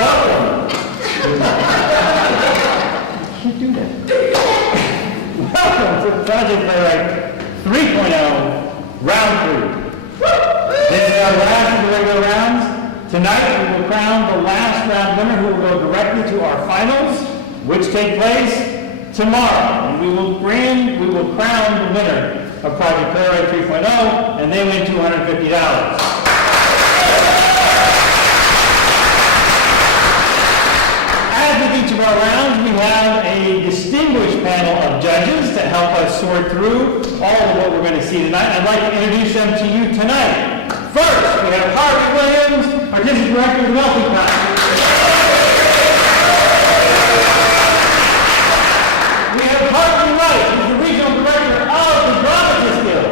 Welcome. You do that. Welcome to Project Playwright 3.0, round 3. This is our last of the regular rounds. Tonight we will crown the last round winner who will go directly to our finals, which take place tomorrow. And we will crown the winner of Project Playwright 3.0, and they win $250. As with each of our rounds, we have a distinguished panel of judges to help us sort through all of what we're going to see tonight. I'd like to introduce them to you tonight. First, we have Harvey Williams, Artistic Director of the Melting Pot. We have Harvey Wright, who's the Regional Director of the Dramatist Guild.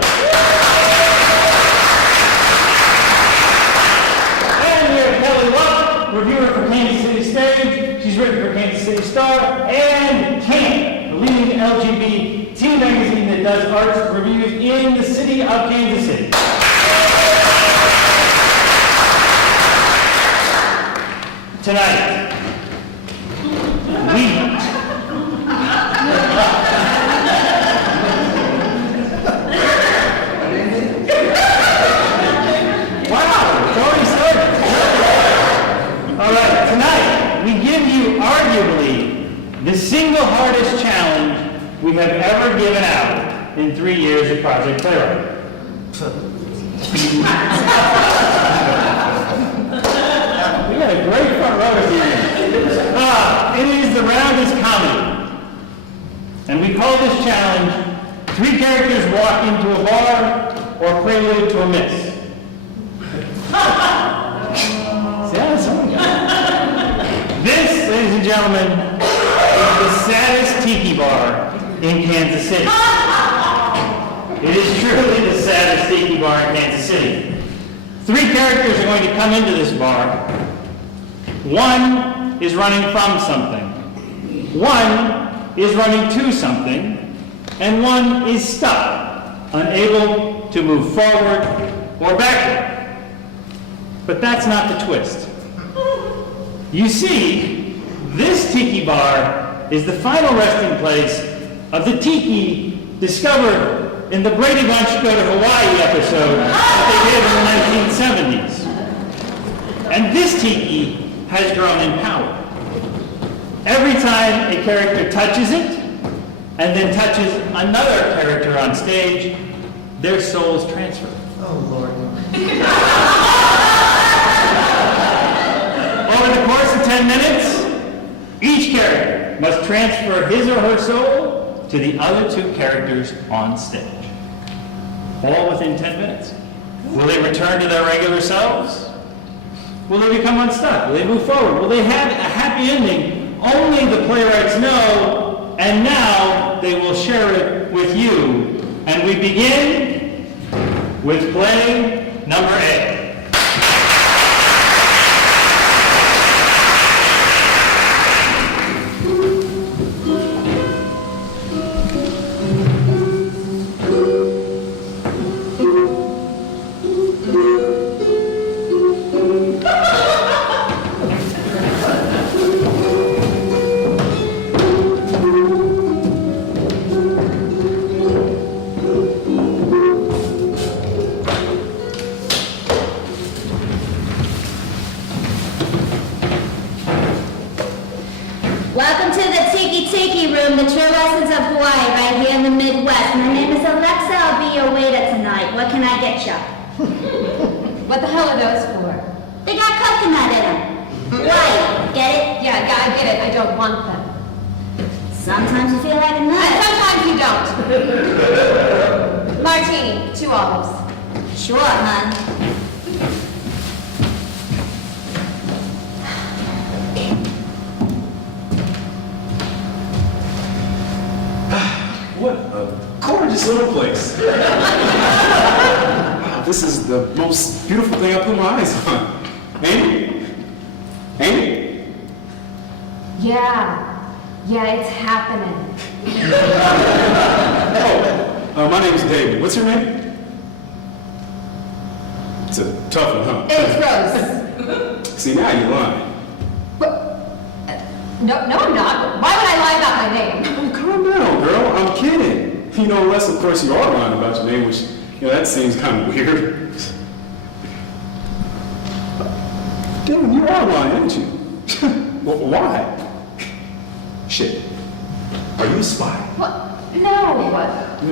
And we have Kelly Luck, reviewer for Kansas City Stage. She's written for Kansas City Star and Camp, the leading LGBT magazine that does arts reviews in the city of Kansas City. Tonight, the single hardest challenge we have ever given out in 3 years of Project Playwright. We got a great front row here. It is the roundest comedy. And we call this challenge 3 characters walk into a bar or prelude to a miss. This, ladies and gentlemen, the saddest tiki bar in Kansas City. It is truly the saddest tiki bar in Kansas City. 3 characters are going to come into this bar. One is running from something. One is running to something. And one is stuck, unable to move forward or backward. But that's not the twist. You see, this tiki bar is the final resting place of the tiki discovered in the Brady Bunch Go to Hawaii episode that they did in the 1970s. And this tiki has grown in power. Every time a character touches it, and then touches another character on stage, their souls transfer. Oh, Lord. Over the course of 10 minutes, each character must transfer his or her soul to the other 2 characters on stage. All within 10 minutes. Will they return to their regular selves? Will they become unstuck? Will they move forward? Will they have a happy ending? Only the playwrights know, and now they will share it with you. And we begin with play number 8. Welcome to the Tiki Room, the true essence of Hawaii, right here in the Midwest. My name is Alexa. I'll be your waiter tonight. What can I get you? What the hell are those for? They got coconut in them. Right, get it? Yeah, I get it. I don't want them. Sometimes you feel like a And nut. sometimes you don't. Martini, 2 olives. Sure, hon. What a gorgeous little place. Wow, this is the most beautiful thing I put my eyes on. Ain't it? Ain't it? Yeah, it's happening. My name's David. What's your name? It's a tough one, huh? It's Rose. See, now you're lying. But No, I'm not. Why would I lie about my name? Oh, calm down, girl. I'm kidding. Unless, of course, you are lying about your name, which, that seems kind of weird. Damn, you are lying, aren't you? Well, why? Shit. Are you a spy? What? No.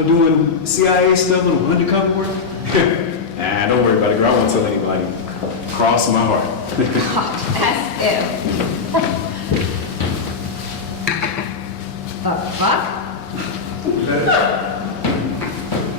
Doing CIA stuff, little undercover work? Nah, don't worry about it, girl. I won't tell anybody. Cross my heart. God, as if. The fuck?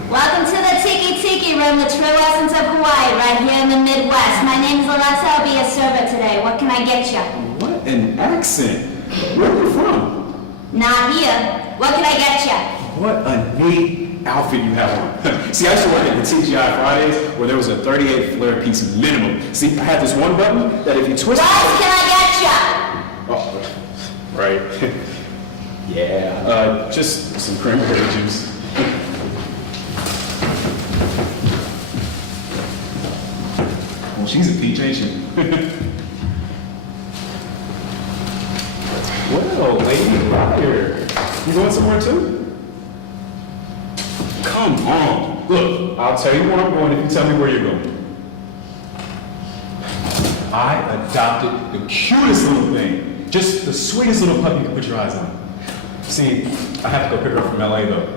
Welcome to the Tiki Room, the true essence of Hawaii, right here in the Midwest. My name is Alexa. I'll be a server today. What can I get you? What an accent. Where are you from? Not here. What can I get you? What a neat outfit you have on. See, I used to work at the TGI Fridays where there was a 38 flare piece minimum. See, I had this one button that if you twist What can I get you? Oh, right. Yeah, just some cranberry juice. Well, she's a peach, ain't she? Well, lady liar. You going somewhere too? Come on. Look, I'll tell you where I'm going if you tell me where you're going. I adopted the cutest little thing. Just the sweetest little puppy you can put your eyes on. See, I have to go pick her up from LA though.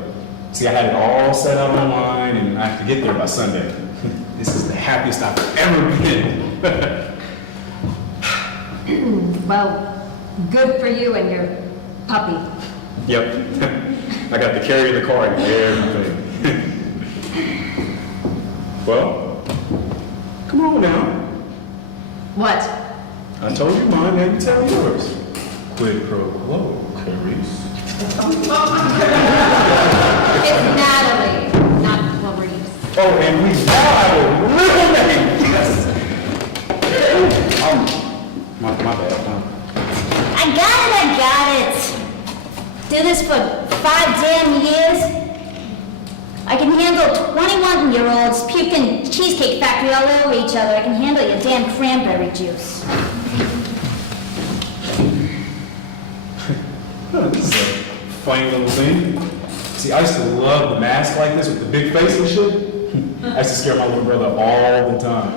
See, I had it all set out online and I have to get there by Sunday. This is the happiest I've ever been. Well, good for you and your puppy. Yep. I got the carry of the car and everything. Well, come on now. What? I told you mine, now you tell yours. Quid pro quo, Clarice. It's Natalie, not Clarice. Oh, and we now have a little name. Yes. My bad. I got it. Do this for 5 damn years. I can handle 21-year-olds puking Cheesecake Factory all over each other. I can handle your damn cranberry juice. This is a funny little thing. See, I used to love the mask like this with the big face and shit. I used to scare my little brother all the time.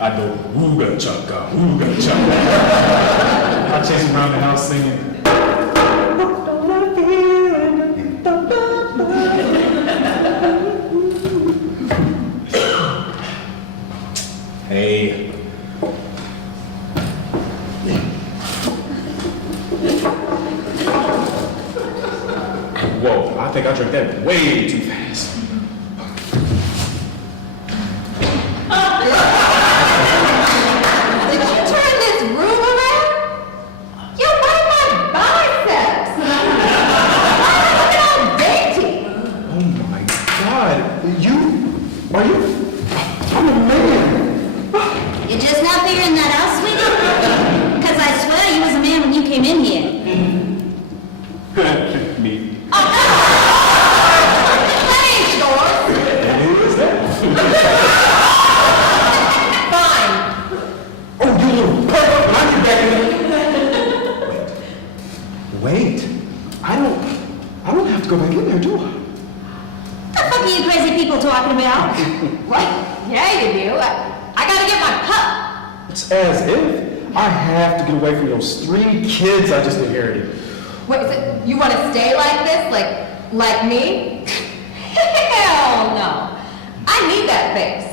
I'd go, ooga chaka, ooga chaka. I'd chase him around the house singing. Hey. Whoa, I think I drank that way too fast. Did you turn this room around? Yo, what are my biceps? Why am I looking all dainty? Oh my God, are you? I'm a man. You're just not figuring that out, sweetie? Because I swear you was a man when you came in here. Me. That ain't yours. And who is that? Fine. Oh, you little pervert! When I get back in Wait. I don't have to go back in there, do I? What the fuck are you crazy people talking about? What? Yeah, you do. I gotta get my pup. It's as if I have to get away from those 3 kids I just inherited. What is it? You want to stay like this? Like me? Hell no. I need that face.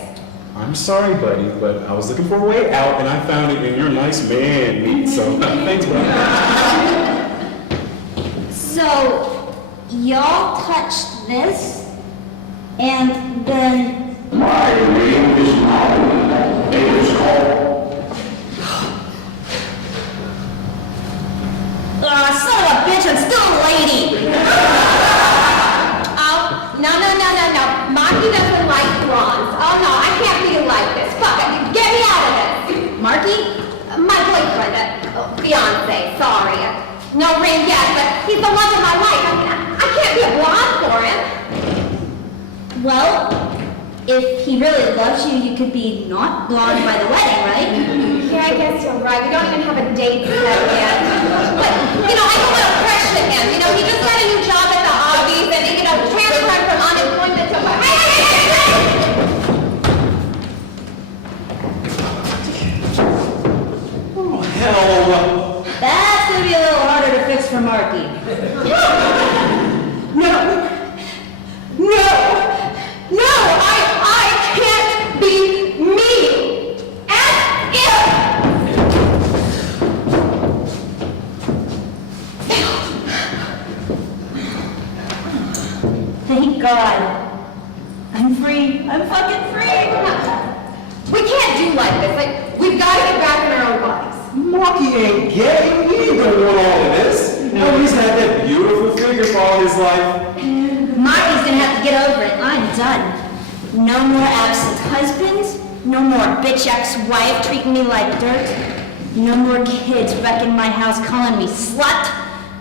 I'm sorry, buddy, but I was looking for a way out and I found it in your nice man meat, so thanks, buddy. So, y'all touched this, and then... My name is Molly. It is called. Son of a bitch, I'm still a lady! Oh, no. Marky doesn't like bronze. Oh no, I can't be like this. Fuck it. Get me out of this. Marky? My boyfriend, fiance, sorry. No ring yet, but he's the love of my life. I can't be a blonde for him. Well, if he really loves you, you could be not blonde by the wedding, right? Yeah, I guess you're right. We don't even have a date set yet. But I don't want to pressure him. He just got a new job at the Arby's and, transferred from unemployment to... Oh, hell. That's gonna be a little harder to fix for Marky. No, I can't be me. As Thank God. I'm free. I'm fucking free. We can't do like this. We've got to get back in our own lives. Marky ain't gay. He ain't gonna want all of this. He's had that beautiful figure for all his life. Marky's gonna have to get over it. I'm done. No more absent husbands. No more bitch ex-wife treating me like dirt. No more kids wrecking my house calling me slut.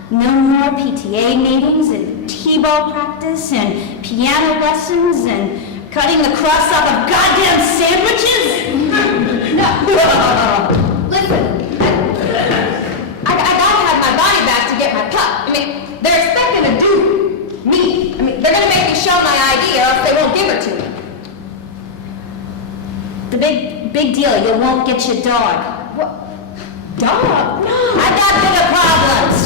No more PTA meetings and t-ball practice and piano lessons and cutting the crust off of goddamn sandwiches. Listen, I gotta have my body back to get my pup. They're expecting to do me. They're gonna make me show my ID or else they won't give her to me. The big deal, you won't get your dog. What? Dog? No. I got bigger problems.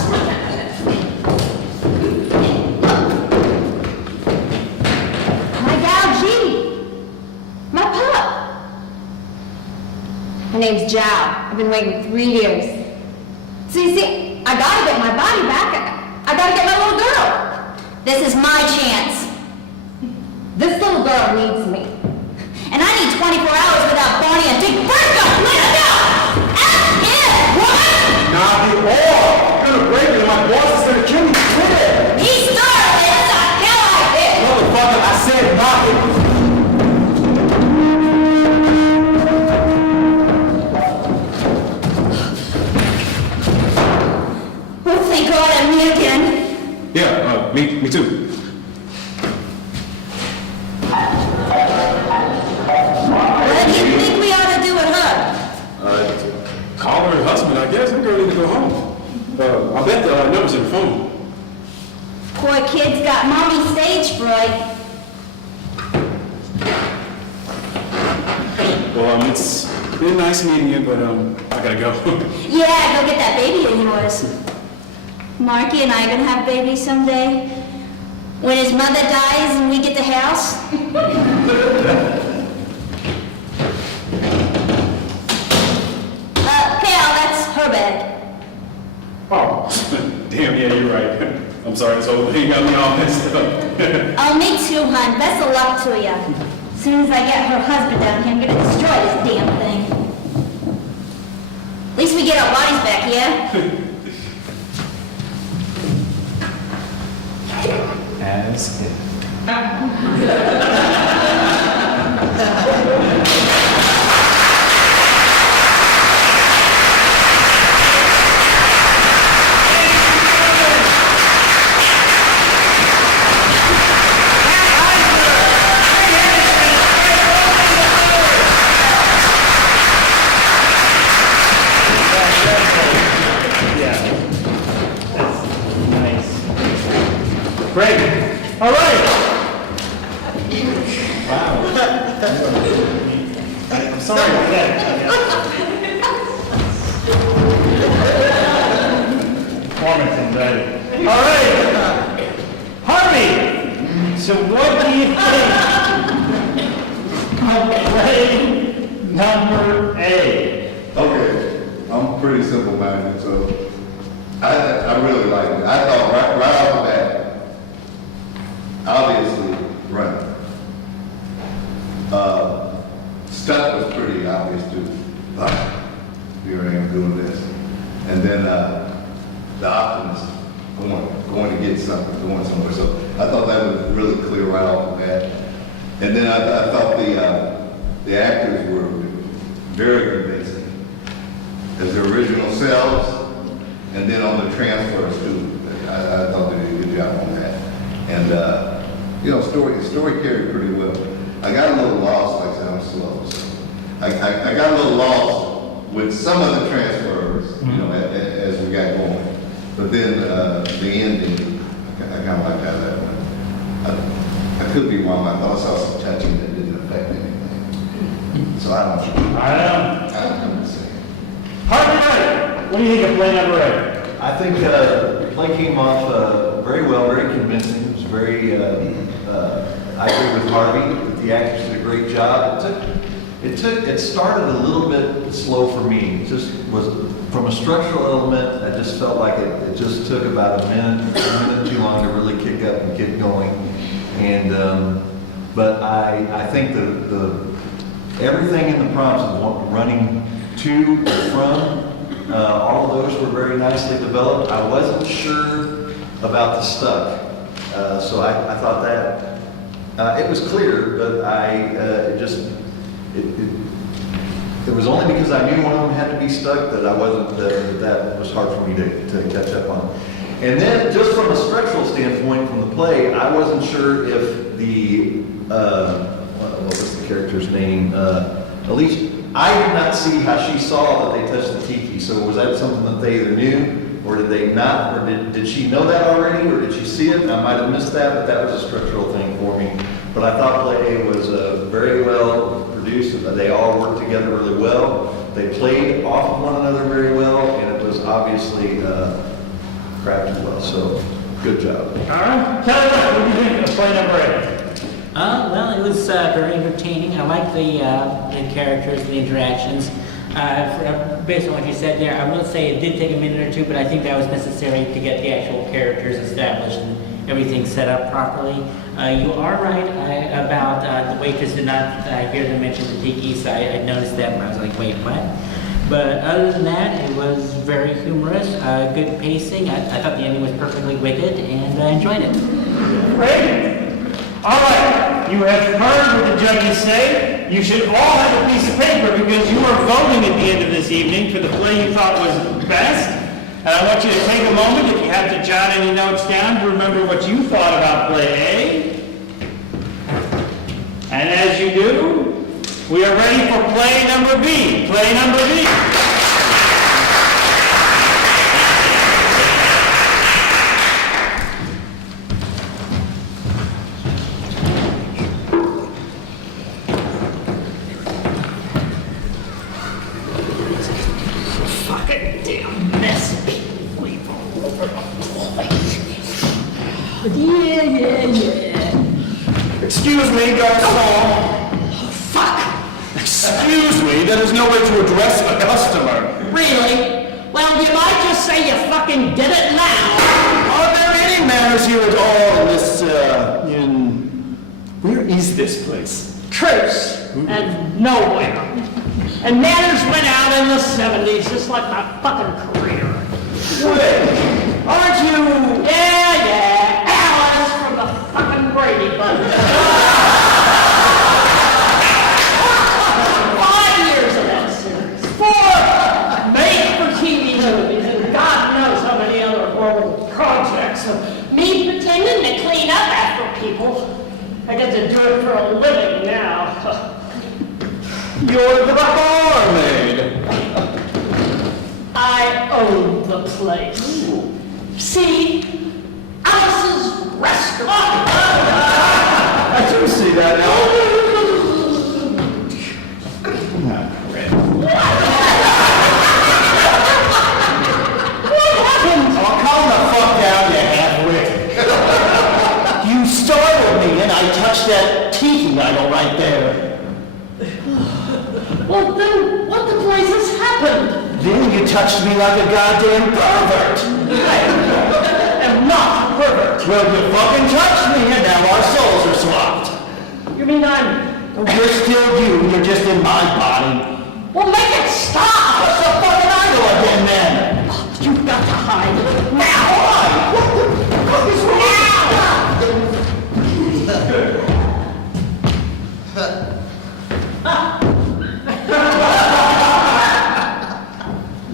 My gal G. My pup. Her name's Jao. I've been waiting 3 years. See, I gotta get my body back. I gotta get my little girl. This is my chance. This little girl needs me. And I need 24 hours without Barney and Dick Burko. Let's go! F it! What? Not the all. You're gonna break me. My boss is gonna kill me. Quit it. He started it. That's the hell I did. Motherfucker, I said knock it. Oh, thank God I'm me again. Yeah, me too. What do you think we ought to do with her? Call her husband, I guess. That girl need to go home. I bet the number's in the phone. Poor kid's got mommy stage fright. Well, it's been nice meeting you, but I gotta go. Yeah, go get that baby of yours. Marky and I are gonna have babies someday. When his mother dies and we get the house. Cal, that's her bag. Oh, damn, yeah, you're right. I'm sorry, this whole thing got me all messed up. Oh, me too, hon. Best of luck to you. As soon as I get her husband down here, I'm gonna destroy this damn thing. At least we get our bodies back, yeah? As if. Yeah. That's nice. Great. All right. Wow. I'm sorry about that. Performance anxiety. All right. Harvey, so what do you think of play number A? Okay, I'm pretty simple-minded, so I really like it. I thought right off the bat, obviously, running. Stunt was pretty obvious too. Here I am doing this. And then the optimist going to get something, going somewhere. So I thought that was really clear right off the bat. And then I thought the actors were very convincing as their original selves, and then on the transfers too. I thought they did a good job on that. And story carried pretty well. I got a little lost, like I said, I'm slow. So I got a little lost with some of the transfers, as we got going. But then, the ending, I kind of like how that went. I could be wrong, I thought I saw some touching that didn't affect anything. So I don't know. I don't know. I don't know what to say. Harvey, what do you think of play number 8? I think the play came off very well, very convincing. It was very, I agree with Harvey, that the actors did a great job. It started a little bit slow for me. It just was, from a structural element, I just felt like it just took about a minute too long to really kick up and get going. And, but I think everything in the prompts of running to and from, all of those were very nicely developed. I wasn't sure about the stuck, so I thought that it was clear, but it was only because I knew one of them had to be stuck that I wasn't that was hard for me to catch up on. And then, just from a structural standpoint, from the play, I wasn't sure if the what was the character's name? Alicia. I did not see how she saw that they touched the tiki. So was that something that they either knew, or did they not, or did she know that already, or did she see it? I might have missed that, but that was a structural thing for me. But I thought play A was very well produced. They all worked together really well. They played off of one another very well, and it was obviously crafted well. So good job. All right. Kelly, what do you think of play number 8? Well, it was very entertaining. I liked the characters, the interactions. Based on what you said there, I will say it did take a minute or two, but I think that was necessary to get the actual characters established and everything set up properly. You are right about the waitress did not hear them mention the tiki, so I noticed that and I was like, wait, what? But other than that, it was very humorous, good pacing. I thought the ending was perfectly wicked, and I enjoyed it. Great. All right, you have heard what the judges say. You should all have a piece of paper because you are voting at the end of this evening for the play you thought was best. And I want you to take a moment, if you have to jot any notes down, to remember what you thought about play A. And as you do, we are ready for play number B. Play number B. Excuse me, garçon. Fuck! Excuse me, that is no way to address a customer. Really? Well, you might just say you fucking did it now. Are there any manners here at all in this, where is this place? Truce and nowhere. And manners went out in the 70s, just like my fucking career. Wait, aren't you? Yeah, Alice from the fucking Brady Bunch. 5 years of that series. 4 made-for-TV movies, and God knows how many other horrible projects of me pretending to clean up after people. I get to do it for a living now. You're the barmaid. I own the place. See? Alice's restaurant. I do see that now. Oh, calm the fuck down, you half-wit. You startled me and I touched that tiki idol right there. Well, then what the blazes happened? Then you touched me like a goddamn pervert. I am not a pervert. Well, you fucking touched me and now our souls are swapped. You mean I'm... You're still you, you're just in my body. Well, make it stop! What's the fucking idol again then? You've got to hide. Now! What the fuck is wrong?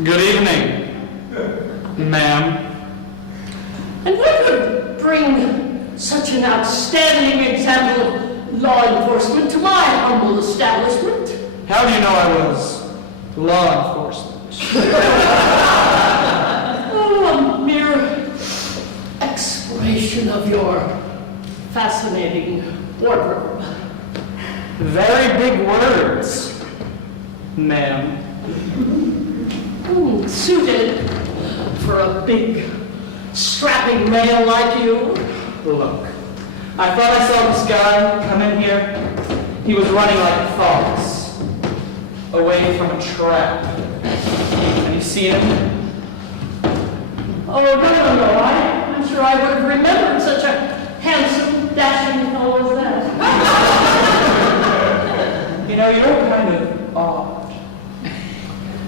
Good evening, ma'am. And what could bring such an outstanding example of law enforcement to my humble establishment? How do you know I was law enforcement? Oh, a mere your fascinating wardrobe. Very big words, ma'am. Suited for a big, strapping male like you. Look, I thought I saw this guy come in here. He was running like a fox, away from a trap. And you see him? Oh, no. I'm sure I would have remembered such a handsome, dashing fellow as that. You know, you're kind of odd.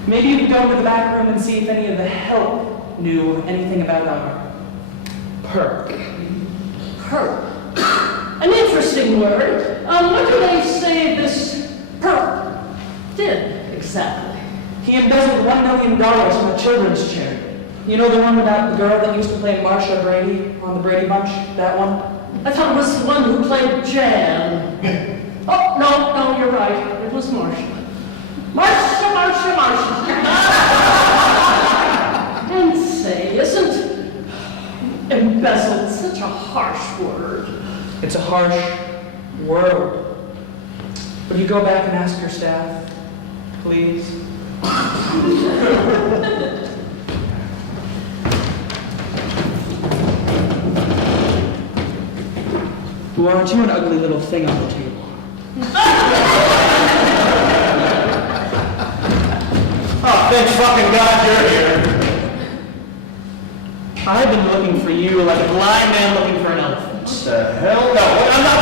Maybe you could go into the back room and see if any of the help knew anything about our perk. Perk. An interesting word. What do they say this perk did exactly? He embezzled $1 million from a children's charity. You know the one about the girl that used to play Marsha Brady on the Brady Bunch? That one? I thought it was the one who played Jan. Oh, no, you're right. It was Marsha. Marsha. And say, isn't embezzled such a harsh word? It's a harsh word. Would you go back and ask your staff, please? Well, aren't you an ugly little thing on the table? Oh, thank fucking God you're here. I've been looking for you like a blind man looking for an elephant. What the hell? No, I'm not.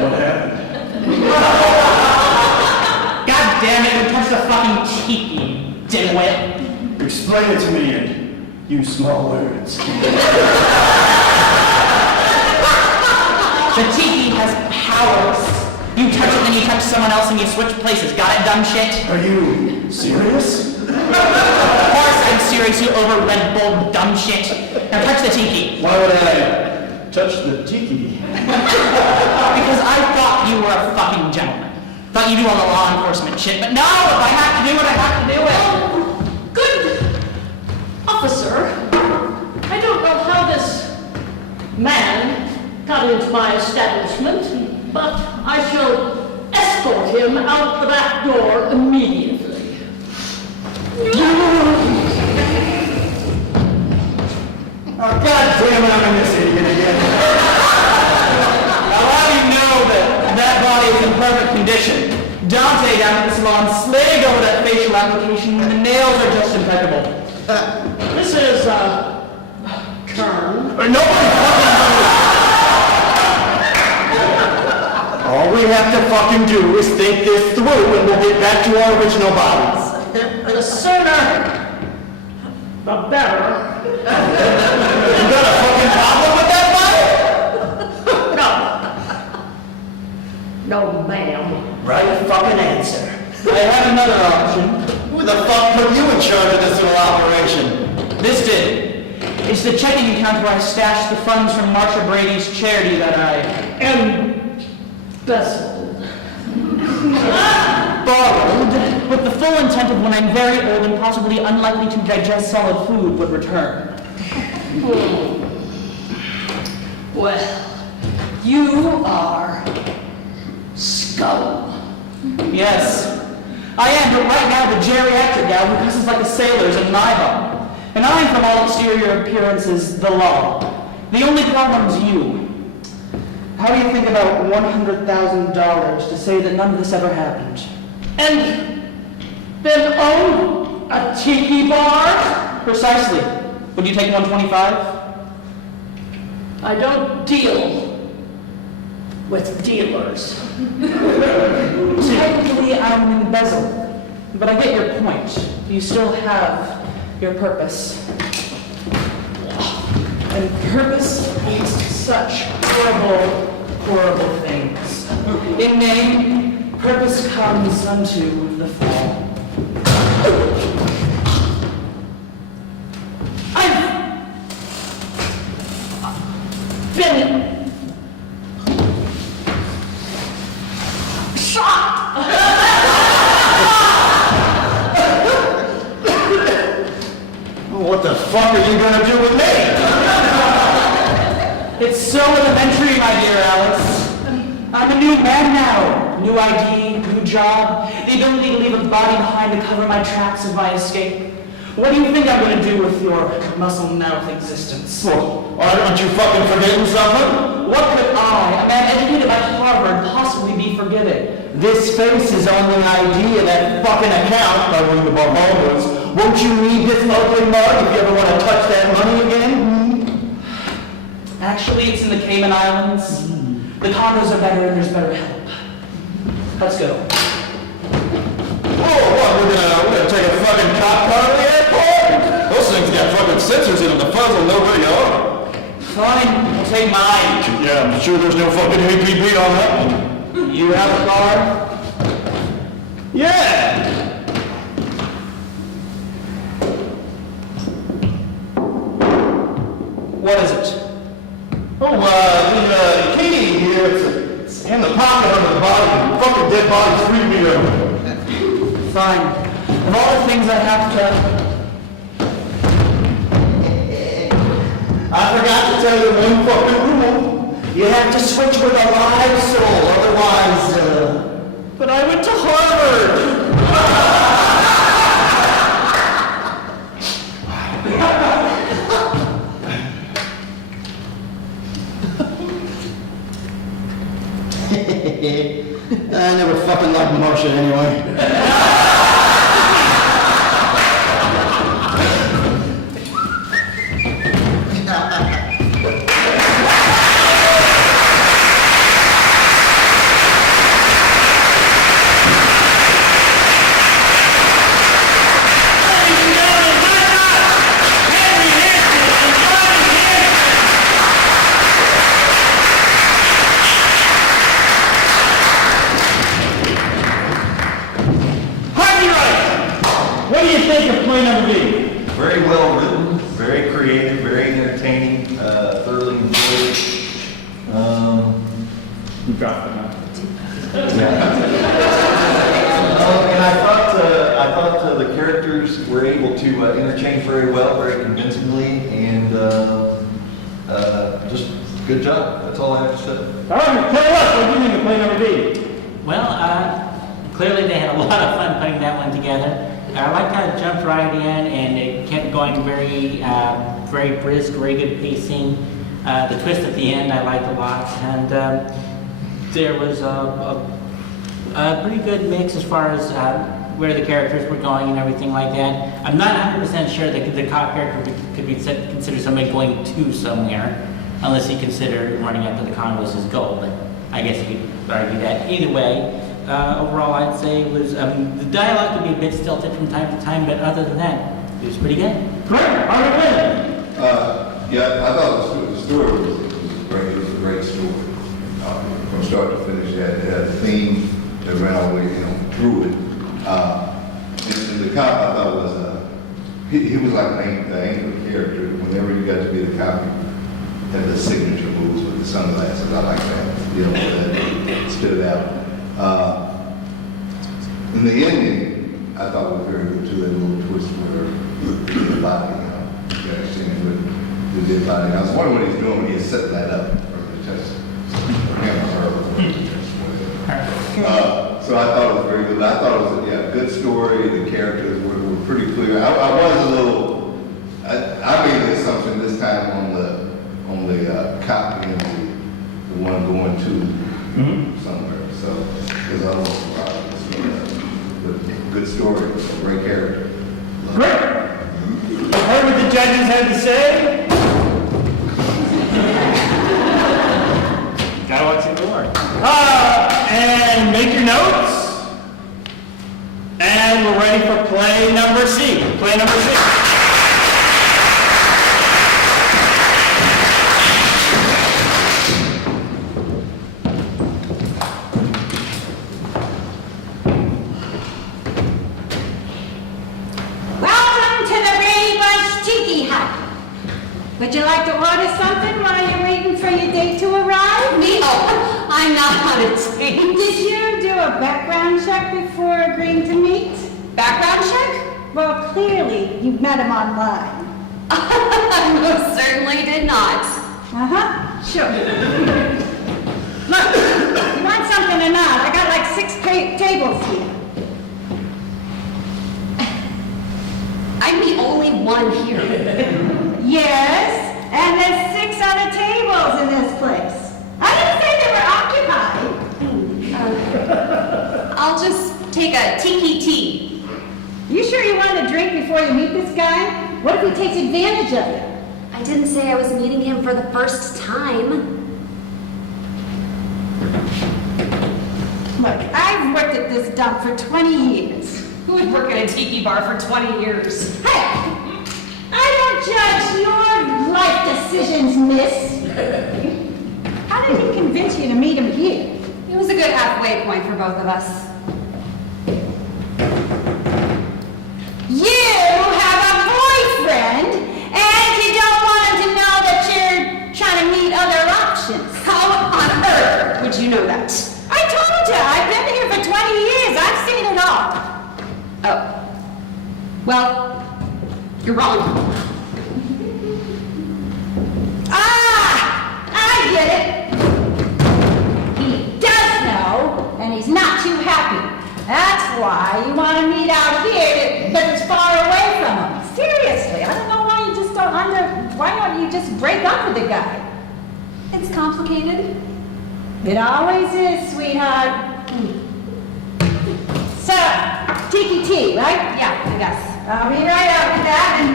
What happened? God damn it, you touched the fucking tiki, dimwit. Explain it to me in you small words. The tiki has powers. You touch it, then you touch someone else, and you switch places. Got it, dumb shit? Are you serious? Of course I'm serious, you over Red Bull dumb shit. Now touch the tiki. Why would I touch the tiki? Because I thought you were a fucking gentleman. Thought you do all the law enforcement shit, but no, if I have to do it, I have to do it. Good officer, I don't know how this man got into my establishment, but I shall escort him out the back door immediately. Oh, God damn it, I'm in this idiot again. Now, how do you know that body is in perfect condition? Dante down at the salon slayed over that facial application, and the nails are just impeccable. This is, Kern. Nobody fucking knows. All we have to fucking do is think this through and we'll get back to our original bodies. The sooner, the better. You got a fucking problem with that, No, ma'am. Right fucking answer. I have another option. Who the fuck put you in charge of this little operation? This did. It's the checking account where I stashed the funds from Marsha Brady's charity that I Embezzled. borrowed with the full intent of when I'm very old and possibly unlikely to digest solid food would return. Well, you are scum. Yes, I am, but right now the geriatric gal who dresses like a sailor's in my bar. And I'm, from all exterior appearances, the law. The only problem's you. How do you think about $100,000 to say that none of this ever happened? And then own a tiki bar? Precisely. Would you take 125? I don't deal with dealers. Technically, I'm embezzled. But I get your point. You still have your purpose. And purpose leads to such horrible, horrible things. In name, purpose comes unto the fall. I've been shot. It's so elementary, my dear Alice. I'm a new man now. New ID, new job, the ability to leave a body behind to cover my tracks of my escape. What do you think I'm going to do with your muscle mouth existence? Well, aren't you fucking forgetting something? What could I, a man educated by Harvard, possibly be forgetting? This face is on the ID of that fucking account by one of the Bahamas. Won't you need this ugly mug if you ever want to touch that money again? Actually, it's in the Cayman Islands. The condos are better and there's better help. Let's go. Oh, what, we're gonna take a fucking cop car to the airport? Those things got fucking sensors in them, the fuzz will know where you are. Fine, I'll take mine. Yeah, I'm sure there's no fucking APB on that one. You have a car? Yeah! What is it? Oh, the key here, it's in the pocket under the body. The fucking dead body's free me over. Fine. Of all the things I have to... I forgot to tell you one fucking rule. You have to switch with a live soul, otherwise, But I went to Harvard! I never fucking liked Marcia anyway. What do you think of play number B? Very well written, very creative, very entertaining, thoroughly enjoyed. You dropped it, huh? And I thought the characters were able to interchange very well, very convincingly, and just good job. That's all I have to say. All right, tell us, what do you think of play number B? Well, clearly they had a lot of fun putting that one together. I liked how it jumped right in and it kept going very brisk, very good pacing. The twist at the end I liked a lot, and there was a pretty good mix as far as where the characters were going and everything like that. I'm not 100% sure that the cop character could be considered somebody going to somewhere, unless you consider running up to the condos as his goal, but I guess you could argue that. Either way, overall I'd say it was, the dialogue could be a bit stilted from time to time, but other than that, it was pretty good. Great, how did it win? Yeah, I thought the story was great. It was a great story. From start to finish, it had a theme that ran all the way, through it. And the cop, I thought was, he was like the anchor character. Whenever you got to be the cop, you had the signature moves with the sunglasses. I like that. That stood out. In the ending, I thought was very good too. That little twist where the body, you actually with the dead body. I was wondering what he's doing when he's setting that up for the test. So I thought it was very good. I thought it was a good story. The characters were pretty clear. I was a little. I made the assumption this time on the cop being the one going to somewhere. So because I was surprised. Good story. Great character. Great. You heard what the judges had to say? Gotta watch it more. And make your notes. And we're ready for play number C. Play number C. Welcome to the Brady Bunch Tiki Hut. Would you like to order something while you're waiting for your date to arrive? Me? Oh, I'm not on a date. Did you do a background check before agreeing to meet? Background check? Well, clearly, you met him online. I most certainly did not. Uh-huh. Sure. Look, you want something or not? I got like 6 tables here. I'm the only one here. Yes, and there's 6 other tables in this place. I didn't say they were occupied. I'll just take a tiki tea. You sure you want a drink before you meet this guy? What if he takes advantage of you? I didn't say I was meeting him for the first time. Look, I've worked at this dump for 20 years. Who would work at a tiki bar for 20 years? Hey, I don't judge your life decisions, miss. How did he convince you to meet him here? It was a good halfway point for both of us. You have a boyfriend, and you don't want him to know that you're trying to meet other options. How on earth would you know that? I told you, I've been here for 20 years. I've seen it all. Oh. Well, you're wrong. I get it. He does know, and he's not too happy. That's why you want to meet out here, but it's far away from him. Seriously, I don't know why you just don't why don't you just break up with the guy? It's complicated. It always is, sweetheart. So, tiki tea, right? Yeah, I guess. I'll be right out with that, and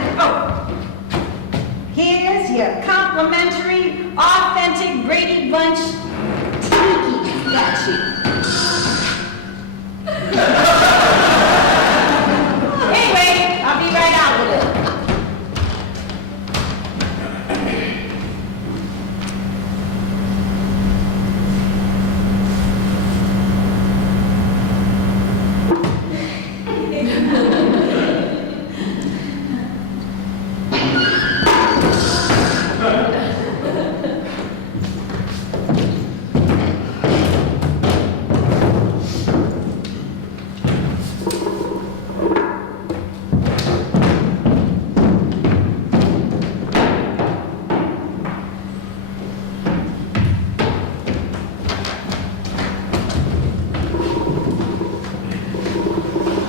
here's your complimentary, authentic Brady Bunch tiki statue. Anyway, I'll be right out with it.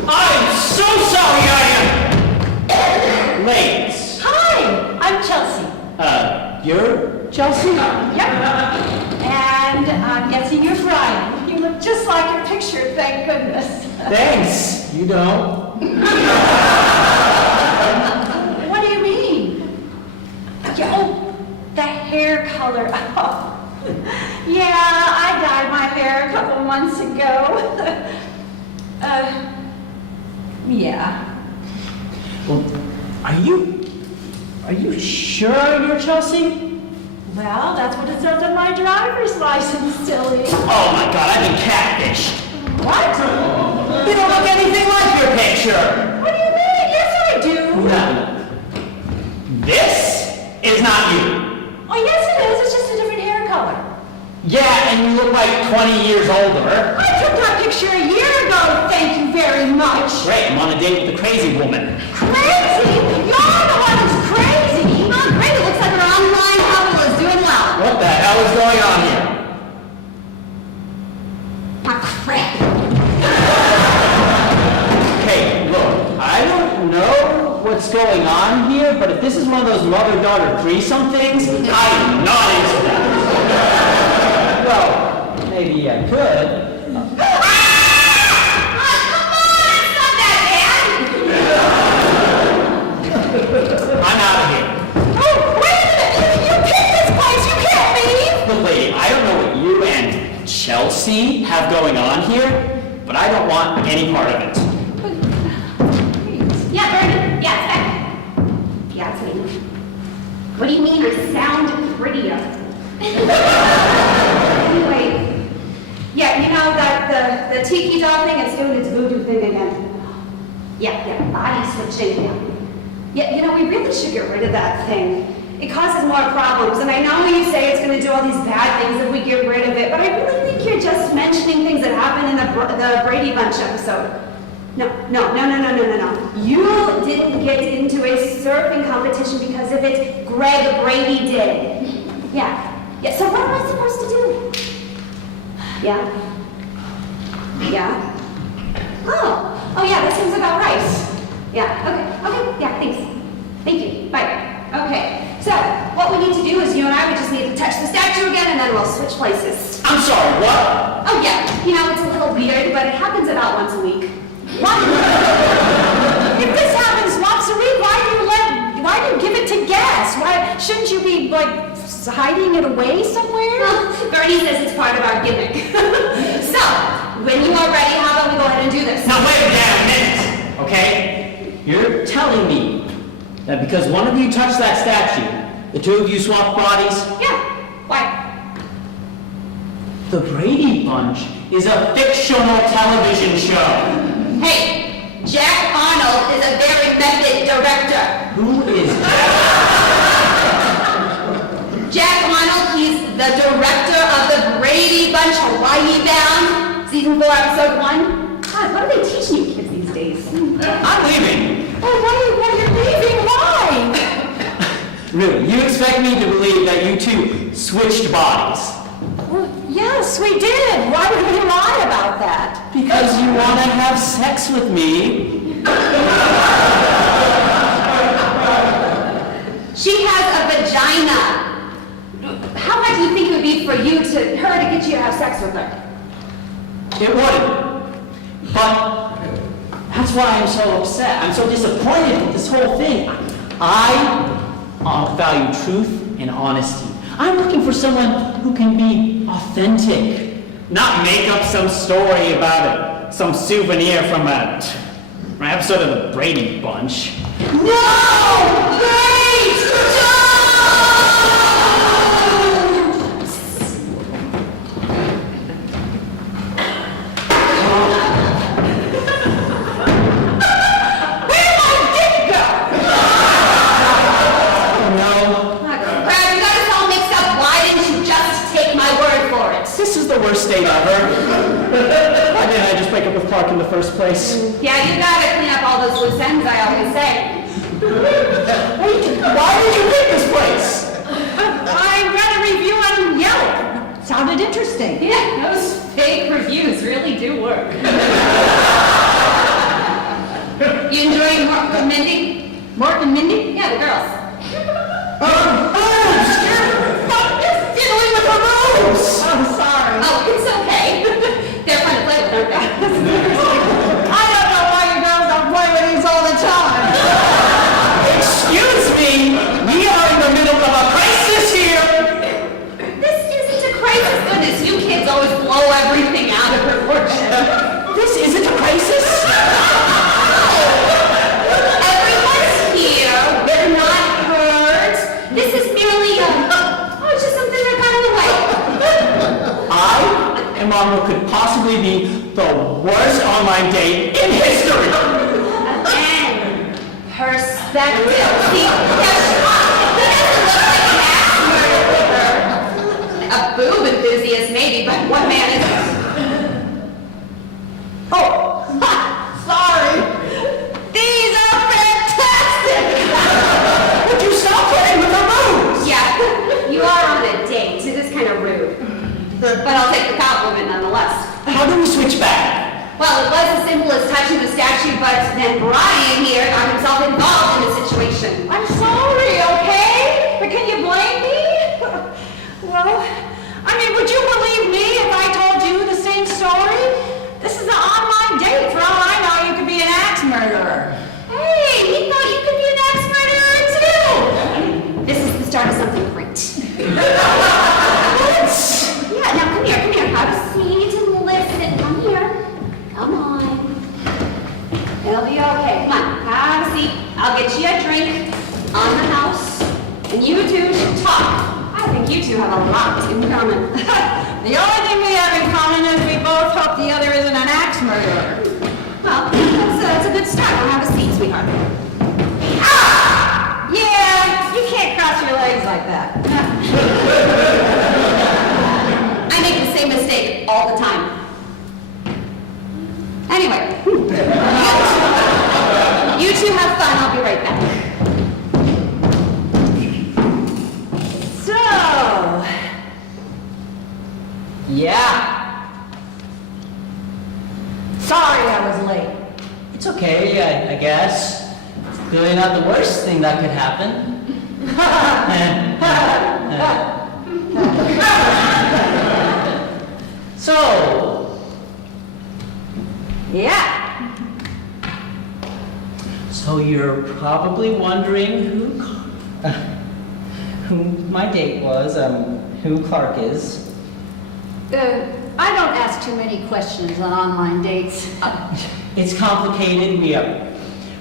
I'm so sorry I am late. Hi, I'm Chelsea. You're Chelsea? Yep. And I'm guessing you're Brian. You look just like your picture, thank goodness. Thanks. You don't. What do you mean? Oh, the hair color. Oh. Yeah, I dyed my hair a couple months ago. Yeah. Well, are you sure you're Chelsea? Well, that's what it says on my driver's license, silly. Oh my God, I've been catfished. What? You don't look anything like your picture. What do you mean? Yes, I do. No. This is not you. Oh, yes, it is. It's just a different hair color. Yeah, and you look like 20 years older. I took that picture a year ago, thank you very much. Great, I'm on a date with a crazy woman. Crazy? You're the one who's crazy. Oh, great. It looks like our online couple is doing well. What the hell is going on here? Ah, crap. Okay, look, I don't know what's going on here, but if this is one of those mother-daughter threesome things, I'm not into that. Well, maybe I could. I'm out of here. Oh, wait a minute! You picked this place! You can't leave! Look, lady, I don't know what you and Chelsea have going on here, but I don't want any part of it. Yeah, Bernie. Yeah, it's back. Yeah, it's me. What do you mean I sound prettier? Anyway, yeah, you know that the tiki doll thing, it's doing its voodoo thing again. Yeah, body switching. Yeah, you know, we really should get rid of that thing. It causes more problems, and I know you say it's going to do all these bad things if we get rid of it, but I really think you're just mentioning things that happened in the Brady Bunch episode. No. You didn't get into a surfing competition because of it. Greg Brady did. Yeah, Yeah? Yeah? Oh, yeah, that seems about right. Yeah, okay, yeah, thanks. Thank you, bye. Okay, so what we need to do is you and I would just need to touch the statue again and then we'll switch places. I'm sorry, what? Oh yeah, it's a little weird, but it happens about once a week. What? If this happens once a week, why do you give it to gas? Why shouldn't you be like hiding it away somewhere? Well, Bernie says it's part of our gimmick. So, when you are ready, how about we go ahead and do this? Now wait a damn minute, okay? You're telling me that because one of you touched that statue, the two of you swapped bodies? Yeah, why? The Brady Bunch is a fictional television show. Hey, Jack Arnold is a very method director. Who is Jack? Jack Arnold, he's the director of the Brady Bunch Hawaii Bound, season 4, episode 1. God, what are they teaching you kids these days? I'm leaving. Oh, what are you leaving? Why? Really, you expect me to believe that you two switched bodies? Well, yes, we did. Why would we lie about that? Because you want to have sex with me. She has a vagina. How hard do you think it would be for her to get you to have sex with her? It wouldn't. But that's why I'm so upset. I'm so disappointed with this whole thing. I value truth and honesty. I'm looking for someone who can be authentic, not make up some story about some souvenir from an episode of the Brady Bunch. No! Wait! Don't! Where'd my dick go? No, Brad, you got us all mixed up. Why didn't you just take my word for it? this is the worst date ever. Why didn't I just break up with Clark in the first place? Yeah, you gotta clean up all those loose ends, I always say. Why did you pick this place? I read a review on Yelp. Sounded interesting. Yeah, those fake reviews really do work. You enjoying Mark and Mindy? Mark and Mindy? Yeah, the girls. Dealing with the rules! I'm sorry. Oh, it's okay. They're fun to play with, aren't they? I don't know why you girls don't play with these all the time. Excuse me, we are in the middle of a crisis here. This isn't a crisis. Goodness, you kids always blow everything out of proportion. This isn't a crisis? Everyone's here. We're not hurt. This is merely it's just something that got in the way. I and Mom could possibly be the worst online date in history. And perspective. See, he doesn't look like an axe murderer. A boob enthusiast, maybe, but one man isn't. Oh, sorry. These are fantastic. Would you stop playing with the rules? Yeah, you are on a date. It is kind of rude. But I'll take the compliment nonetheless. How do we switch back? Well, it was as simple as touching the statue, but then Brian here got himself involved in the situation. I'm sorry, okay? But can you blame me? Well, I mean, would you believe me if I told you the same story? This is an online date. For all I know, you could be an axe murderer. Hey, he thought you could be an axe murderer too. This is the start of something great. Yeah, now come here. Have a seat and listen. Come here. Come on. It'll be okay. Come on, have a seat. I'll get you a drink on the house. And you two should talk. I think you two have a lot in common. The only thing we have in common is we both hope the other isn't an axe murderer. Well, that's a good start. I'll have a seat, sweetheart. Ah! Yeah, you can't cross your legs like that. I make the same mistake all the time. Anyway, you two have fun. I'll be right back. So, yeah, It's okay, I guess. It's really not the worst thing that could happen. So, Yeah. so you're probably wondering who my date was, who Clark is. I don't ask too many questions on online dates. It's complicated.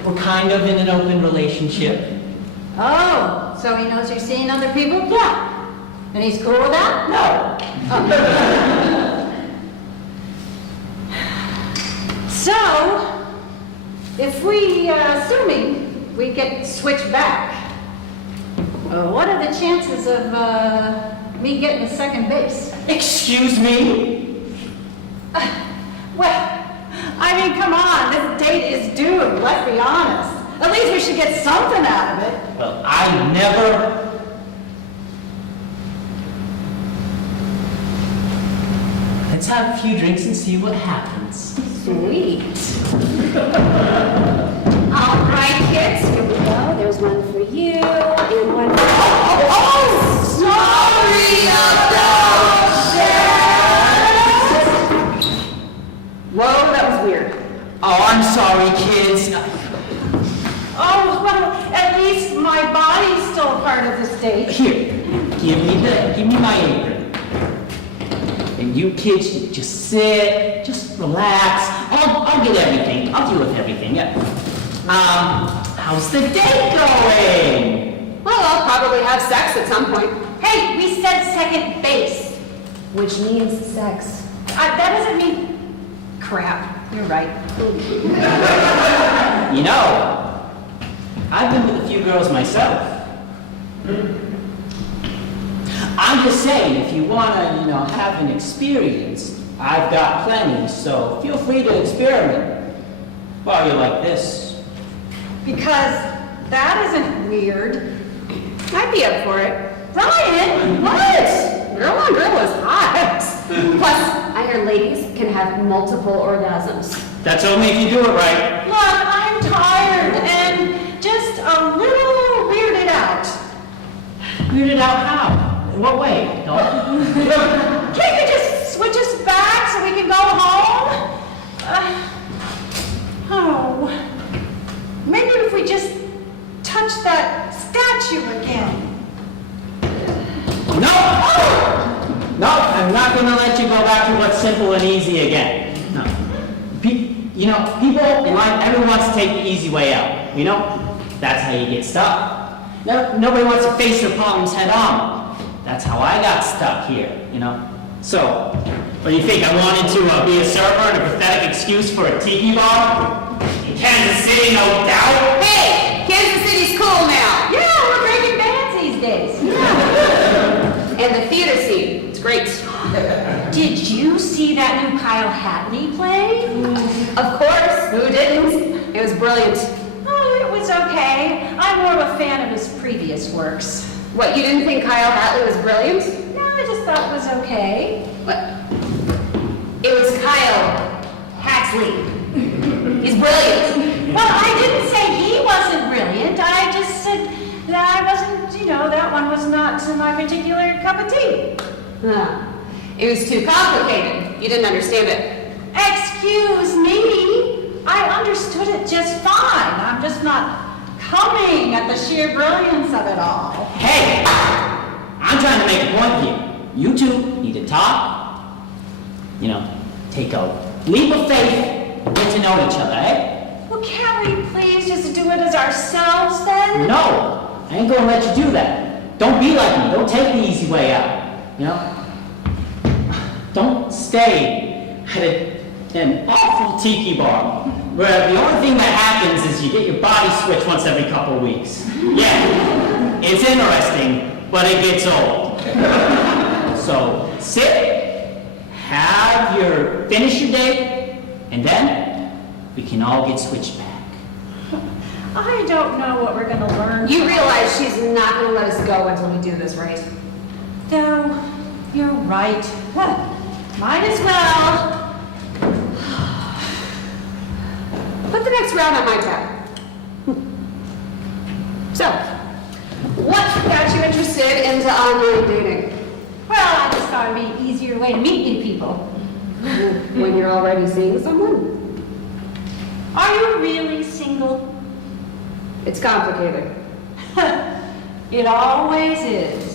We're kind of in an open relationship. Oh, so he knows you're seeing other people? Yeah. And he's cool with that? No. So, if we, assuming we get switched back, what are the chances of me getting a second base? Excuse me? Well, I mean, come on, this date is doomed, let's be honest. At least we should get something out of it. Well, I never... Let's have a few drinks and see what happens. Sweet. All right, kids, here we go. There's one for you, and one for... Oh, sorry about that! Whoa, that was weird. Oh, I'm sorry, kids. Oh, well, at least my body's still a part of this date. Here, give me my apron. And you kids just sit, just relax. I'll get everything. I'll deal with everything, yeah. How's the date going? Well, I'll probably have sex at some point. Hey, we said second base, which means sex. That doesn't mean crap. You're right. You know, I've been with a few girls myself. I'm just saying, if you want to, have an experience, I've got plenty, so feel free to experiment while you're like this. Because that isn't weird. I'd be up for it. Ryan, what? Girl on girl is hot. Plus, I hear ladies can have multiple orgasms. That's only if you do it right. Look, I'm tired and just a little weirded out. Weirded out how? In what way? No? Can't you just switch us back so we can go home? Maybe if we just touch that statue again. No! No, I'm not going to let you go back to what's simple and easy again. No. People in life, everyone wants to take the easy way out. That's how you get stuck. No, nobody wants to face their problems head on. That's how I got stuck here, So, what do you think? I wanted to be a server and a pathetic excuse for a tiki bar? In Kansas City, no doubt. Hey, Kansas City's cool now. Yeah, we're breaking bands these days. Yeah. And the theater scene, it's great. Did you see that new Kyle Hatley play? Of course, who didn't? It was brilliant. Oh, it was okay. I'm more of a fan of his previous works. What, you didn't think Kyle Hatley was brilliant? No, I just thought it was okay. What? It was Kyle Hatley. He's brilliant. Well, I didn't say he wasn't brilliant. I just said that I wasn't, that one was not my particular cup of tea. Huh. It was too complicated. You didn't understand it. Excuse me. I understood it just fine. I'm just not coming at the sheer brilliance of it all. Hey! I'm trying to make a point here. You two need to talk, take a leap of faith, and get to know each other, eh? Well, can't we please just do it as ourselves then? No, I ain't gonna let you do that. Don't be like me. Don't take the easy way out, Don't stay at an awful tiki bar where the only thing that happens is you get your body switched once every couple of weeks. Yeah, it's interesting, but it gets old. So sit, finish your date, and then we can all get switched back. I don't know what we're gonna learn. You realize she's not gonna let us go until we do this, right? No, you're right. Might as well. Put the next round on my tab. So, what got you interested into online dating? Well, I just thought it'd be an easier way to meet new people. When you're already seeing someone? Are you really single? It's complicated. It always is.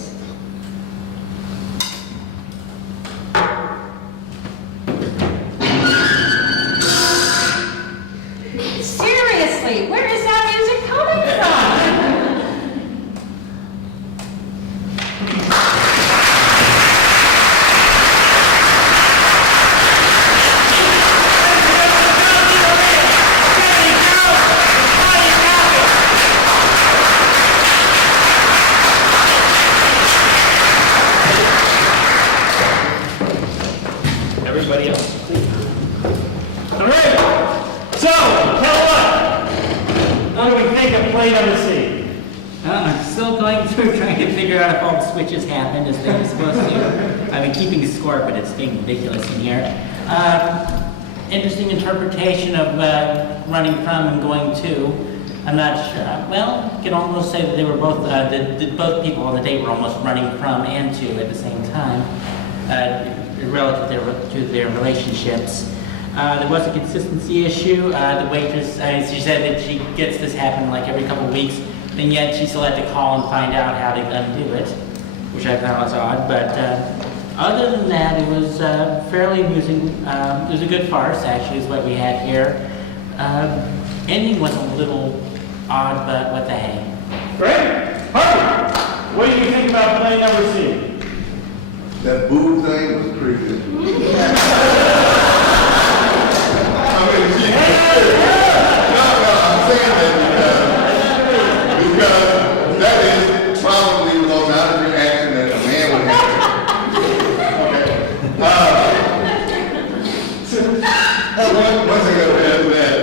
Seriously, where is that music coming from? Everybody else? All right. So, tell what? What do we think of play number C? I'm still going through trying to figure out if all the switches happened as they were supposed to. I've been keeping score, but it's getting ridiculous in here. Interesting interpretation of running from and going to. I'm not sure. Well, you can almost say that they were both, both people on the date were almost running from and to at the same time, relative to their relationships. There was a consistency issue. The waitress, she said that she gets this happen like every couple of weeks, and yet she still had to call and find out how to undo it, which I found was odd. But other than that, it was fairly amusing. It was a good farce, actually, is what we had here. Ending was a little odd, but what the hey. Great. Harvey, what do you think about play number C? That boob thing was pretty good. I mean, I'm saying that because that is probably the most honest reaction that a man would have. Once I got past that,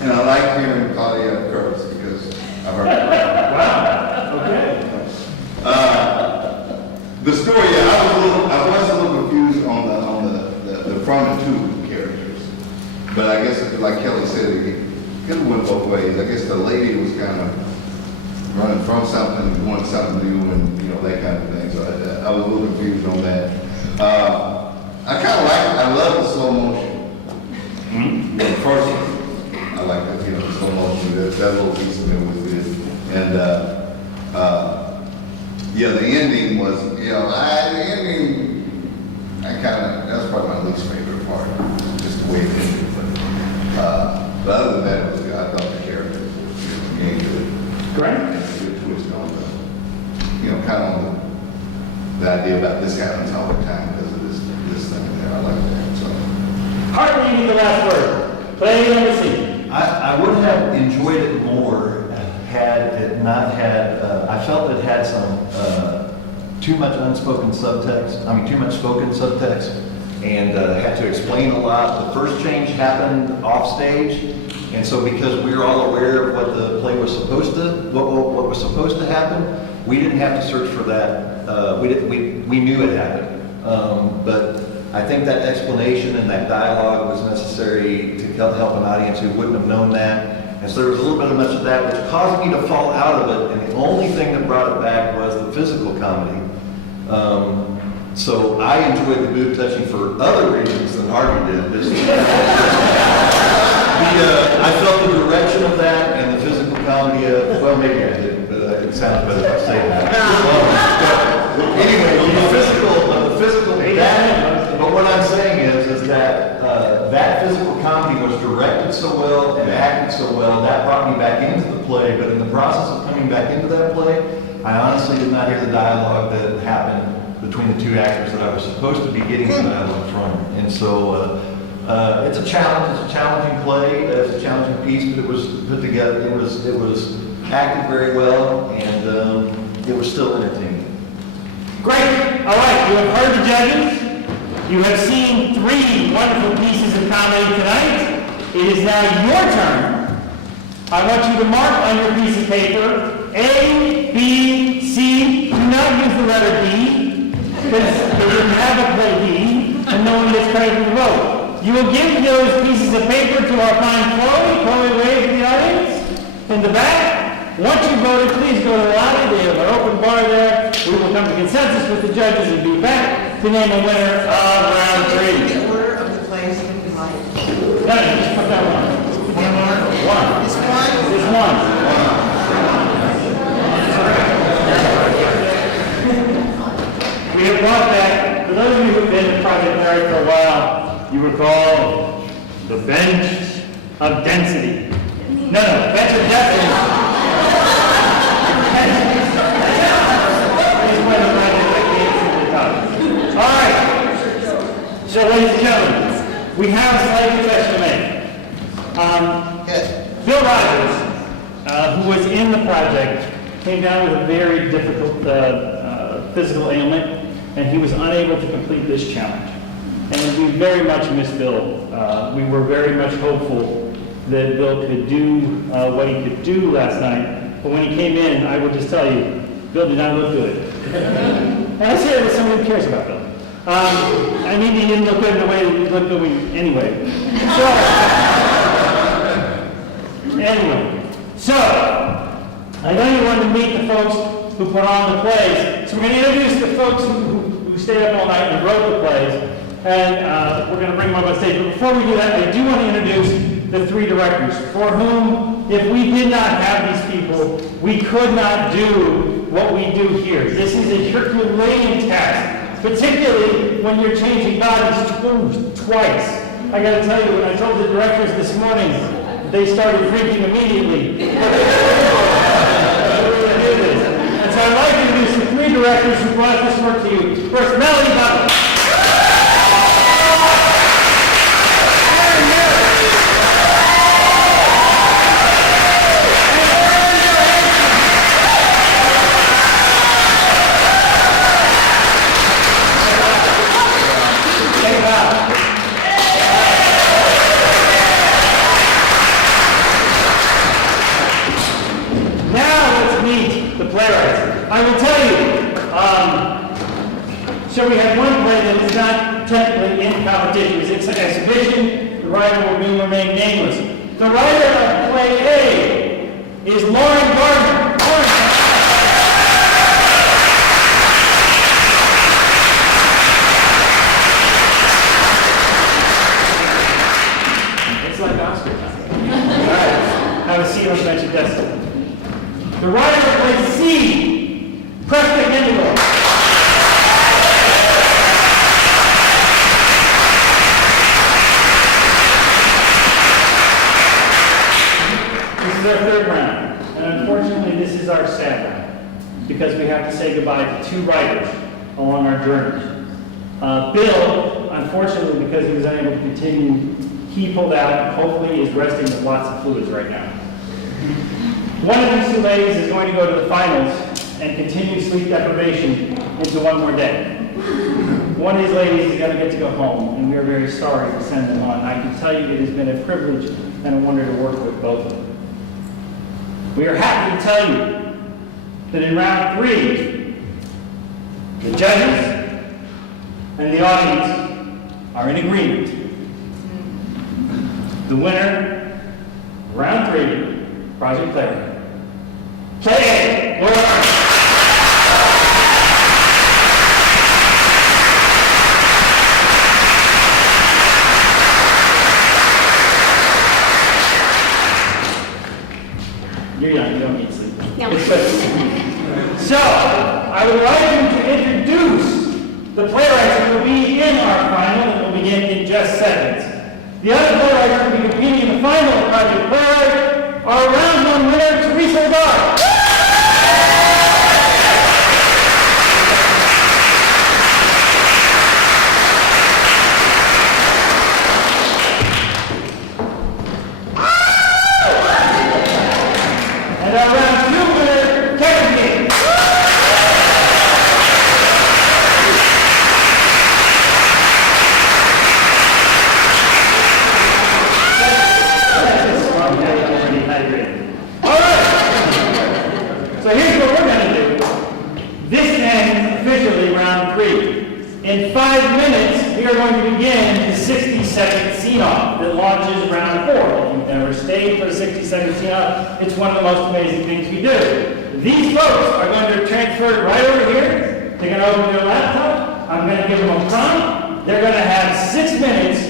and I like hearing Claudia curse because I've heard it. Wow. Okay. The story, yeah, I was a little confused on the from and to characters, but I guess like Kelly said, it went both ways. I guess the lady was kind of running from something and wanting something new, and that kind of thing. So I was a little confused on that. I kind of I love the slow motion. Mm-hmm. The first one, I like that, the slow motion. That little piece of it was good, and. Yeah, the ending was, the ending, that's probably my least favorite part, just the way it ended. But other than that, it was good. I thought the character was getting good. Great. And a good twist on kind of on the idea about this happens all the time because of this thing there. I like that, so. Harvey, you need the last word. Play number C. I would have enjoyed it more had it not had, I felt it had some too much unspoken subtext, too much spoken subtext, and had to explain a lot. The first change happened off stage, and so because we were all aware of what the play was supposed to, what was supposed to happen, we didn't have to search for that. We knew it happened, but I think that explanation and that dialogue was necessary to help an audience who wouldn't have known that. And so there was a little bit of much of that, which caused me to fall out of it, and the only thing that brought it back was the physical comedy. So I enjoyed the boob touching for other reasons than Harvey did. I felt the direction of that and the physical comedy of, well, maybe I didn't, but it sounds better if I say that. Anyway, the physical, but what I'm saying is that that physical comedy was directed so well and acted so well, that brought me back into the play, but in the process of coming back into that play, I honestly did not hear the dialogue that happened between the two actors that I was supposed to be getting the dialogue from. And so it's a challenging play, it's a challenging piece, but it was put together, it was acted very well, and it was still entertaining. Great. All right, you have heard the judges. You have seen 3 wonderful pieces of comedy tonight. It is now your turn. I want you to mark on your piece of paper A, B, C. Do not use the letter D, because they didn't have a play D, and no one gets credit for the vote. You will give those pieces of paper to our fine Chloe. Chloe, wave to the audience in the back. Once you voted, please go to the lobby. They have an open bar there. We will come to consensus with the judges and be back to name a winner of round 3. The order of the plays that we like. No, just put that one. One. This one? Just one. We have brought back, for those of you who've been in Project Larry for a while, you recall the bench of density. No, bench of destiny. All right. So, ladies and gentlemen, we have a slight confession to make. Bill Rogers, who was in the project, came down with a very difficult physical ailment, and he was unable to complete this challenge. And we very much miss Bill. We were very much hopeful that Bill could do what he could do last night, but when he came in, I will just tell you, Bill did not look good. And I say that as someone who cares about Bill. I mean, he didn't look good in the way that he looked good anyway. So, I know you wanted to meet the folks who put on the plays, so we're going to introduce the folks who stayed up all night and wrote the plays, and we're going to bring them up on stage. But before we do that, I do want to introduce the 3 directors, for whom, if we did not have these people, we could not do what we do here. This is a Herculean task, particularly when you're changing bodies twice. I got to tell you, when I told the directors this morning, they started drinking immediately. And so I'd like to introduce the 3 directors who brought this work to you. First, Melody Butler. I will tell you, so we have one play that is not technically in competition. It's an exhibition. The writer will remain nameless. The writer of play A is Lauren Gardner. It's like Oscar time. All right, have a seat on the bench of destiny. The writer of play C, Preston Indigo. This is our 3rd round, and unfortunately this is our sad round, because we have to say goodbye to 2 writers along our journey. Bill, unfortunately, because he was unable to continue, he pulled out, and hopefully is resting with lots of fluids right now. One of these 2 ladies is going to go to the finals and continue sleep deprivation into one more day. One of these ladies is going to get to go home, and we are very sorry to send them on. I can tell you it has been a privilege and a wonder to work with both of them. We are happy to tell you that in round 3, the judges and the audience are in agreement. The winner, round 3, Project Larry. Play A, Laura Arnold. You're young, you don't need sleep. No. So, I would like you to introduce the playwrights who will be in our final, and will begin in just seconds. The other playwrights who will be competing in the final of Project Playwright are round 1 winner, Teresa Lagarde. And our round 2 winner, Kevin King. All right. In 5 minutes, we are going to begin the 60-second scene-off that launches round 4. If you've never stayed for a 60-second scene-off, it's one of the most amazing things we do. These folks are going to transfer right over here. They're going to open their laptop. I'm going to give them a prompt. They're going to have 6 minutes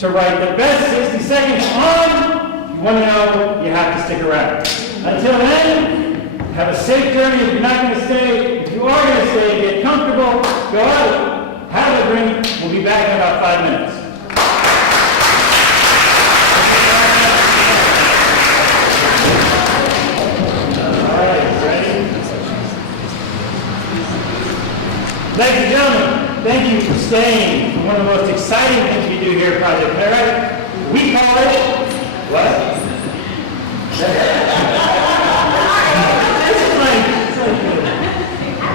to write the best 60 seconds on. If you want to know, you have to stick around. Until then, have a safe journey. If you're not going to stay, if you are going to stay, get comfortable, go out, have a drink. We'll be back in about 5 minutes. All right, ready? Ladies and gentlemen, thank you for staying for one of the most exciting things we do here at Project Playwright. We call it, what?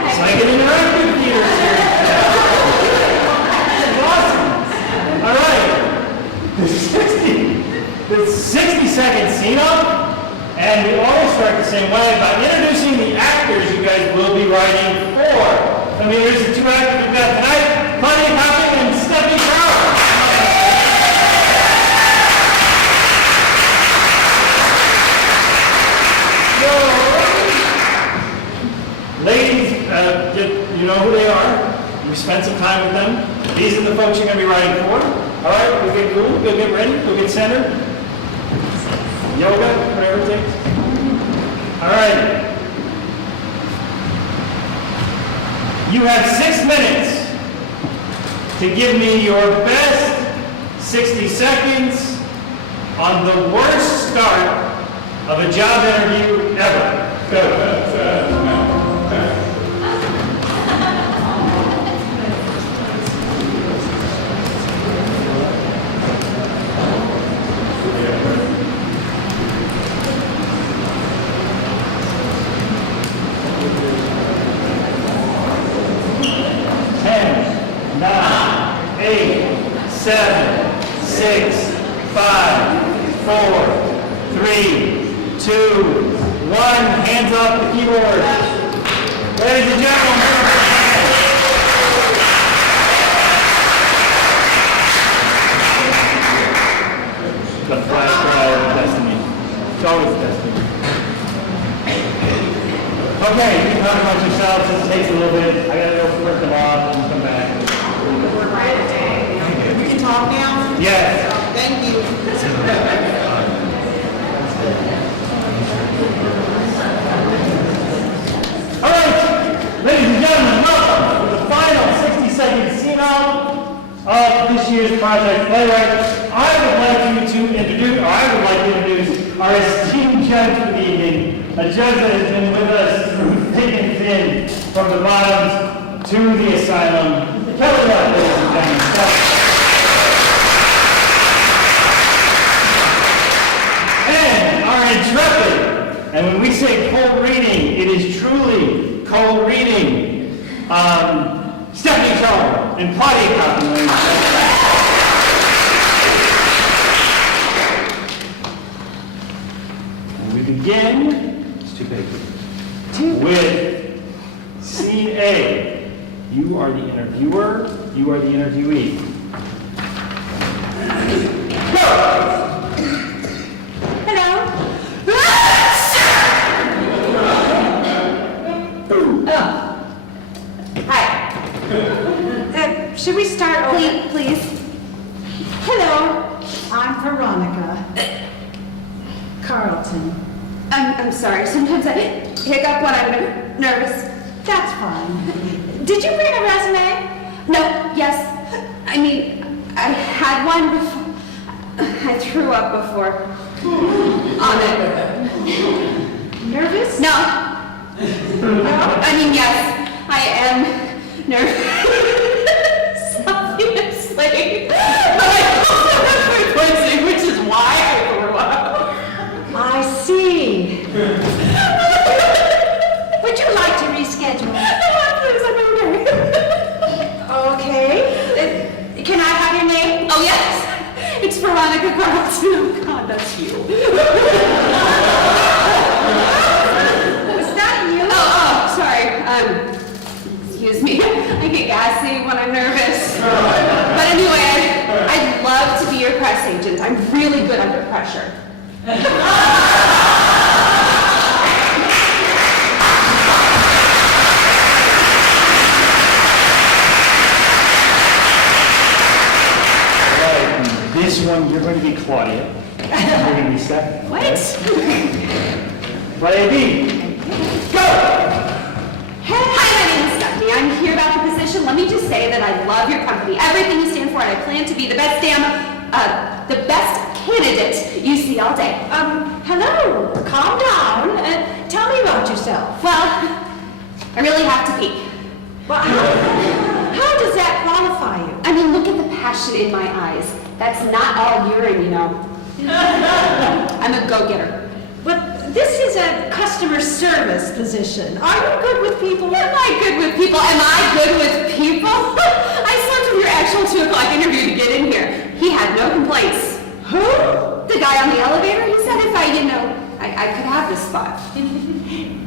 It's like an interactive theater series. This is awesome. All right. The 60-second scene-off, and we always start the same way by introducing the actors you guys will be writing for. I mean, here's the 2 actors we've got tonight, Claudia Copping and Stephanie Brown. Ladies, you know who they are. You spent some time with them. These are the folks you're going to be writing for. All right, we'll get cool, we'll get ready, we'll get centered. Yoga, whatever it takes. All right. You have 6 minutes to give me your best 60 seconds on the worst start of a job interview ever. Go. Hands off the keyboard. Ladies and gentlemen. The flash drive of destiny. It's always destiny. Okay, you can talk about yourselves. This takes a little bit. I gotta go work them off and come back. We can talk now? Yes. Thank you. All right, ladies and gentlemen, welcome to the final 60-second scene-off of this year's Project Playwright. I would like to introduce our esteemed judge for the evening, a judge that has been with us through thick and thin, from the bottoms to the asylum. Kelly Love, ladies and gentlemen. And our intrepid. And when we say cold reading, it is truly cold reading. Stephanie Charles and Claudia Copping. And we begin, it's too big, with scene A. You are the interviewer, you are the interviewee. Go! Should we start over? Please. Hello. I'm Veronica Carlton. I'm sorry. Sometimes I hiccup when I'm nervous. That's fine. Did you bring a resume? No. Yes. I mean, I had one before. I threw up before. On it. Nervous? No. I mean, yes. I am nervous. Obviously. But I also have replacing, which is why I threw up. I see. Would you like to reschedule? No, please, I'm okay. Okay. Can I have your name? Oh, yes. It's Veronica Carlton. Oh, God, that's you. Was that you? Oh, sorry. Excuse me. I get gassy when I'm nervous. Anyway, I'd love to be your press agent. I'm really good under pressure. This one, you're going to be Claudia. You're going to be second. What? Play B. Go! Hi, my name is Stephanie. I'm here about the position. Let me just say that I love your company, everything you stand for, and I plan to be the best candidate you see all day. Hello, calm down. Tell me about yourself. Well, I really have to peek. Well, how does that qualify you? I mean, look at the passion in my eyes. That's not all urine, you know. I'm a go-getter. But this is a customer service position. Are you good with people? Am I good with people? Am I good with people? I slept with your actual 2 o'clock interview to get in here. He had no complaints. Who? The guy on the elevator, he said if I could have this spot.